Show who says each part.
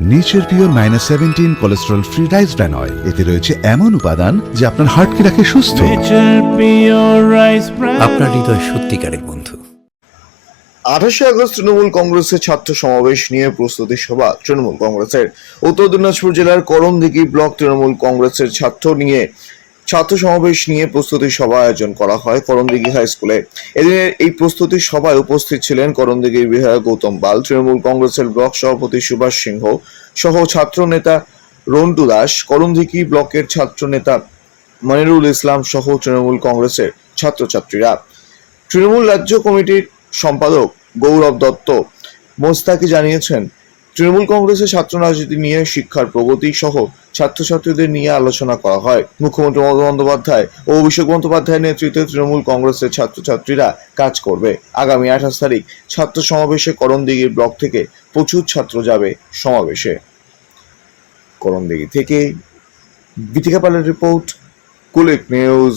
Speaker 1: Nature pure minus seventeen cholesterol free rice bran oil এতে রয়েছে এমন উপাদান যা আপনার হার্টকে রাখে সুস্থ.
Speaker 2: আপনার হৃদয় সত্যিকারের বন্ধু।
Speaker 3: আঠাশে আগস্ট তৃণমূল কংগ্রেসের ছাত্র সমাবেশ নিয়ে প্রস্তুতি সভা তৃণমূল কংগ্রেসের। উত্তর দিনাজপুর জেলার করমদিঘি ব্লক তৃণমূল কংগ্রেসের ছাত্র নিয়ে ছাত্র সমাবেশ নিয়ে প্রস্তুতি সভা আয়োজন করা হয় করমদিঘি হাই স্কুলে। এদিনের এই প্রস্তুতি সভায় উপস্থিত ছিলেন করমদিঘির বিধায়ক গৌতম পাল, তৃণমূল কংগ্রেসের ব্লক সভাপতি সুভাষ সিংহ সহ ছাত্র নেতা রন্টু দাস করমদিঘি ব্লকের ছাত্র নেতা মনিরুল ইসলাম সহ তৃণমূল কংগ্রেসের ছাত্রছাত্রীরা। তৃণমূল রাজ্য কমিটির সম্পাদক গৌরব দত্ত মোস্তাকি জানিয়েছেন তৃণমূল কংগ্রেসের ছাত্র রাজনীতি নিয়ে শিক্ষার প্রগতি সহ ছাত্রছাত্রীদের নিয়ে আলোচনা করা হয়। মুখ্যমন্ত্রী মমতা বন্দ্যোপাধ্যায় ও অভিষেক বন্দ্যোপাধ্যায়ের নেতৃত্বে তৃণমূল কংগ্রেসের ছাত্রছাত্রীরা কাজ করবে। আগামী আঠাশ তারিখ ছাত্র সমাবেশে করণদিঘি ব্লক থেকে প্রচুর ছাত্র যাবে সমাবেশে। করণদিঘি থেকে গীতিকা পালের রিপোর্ট, কুলিক নিউজ।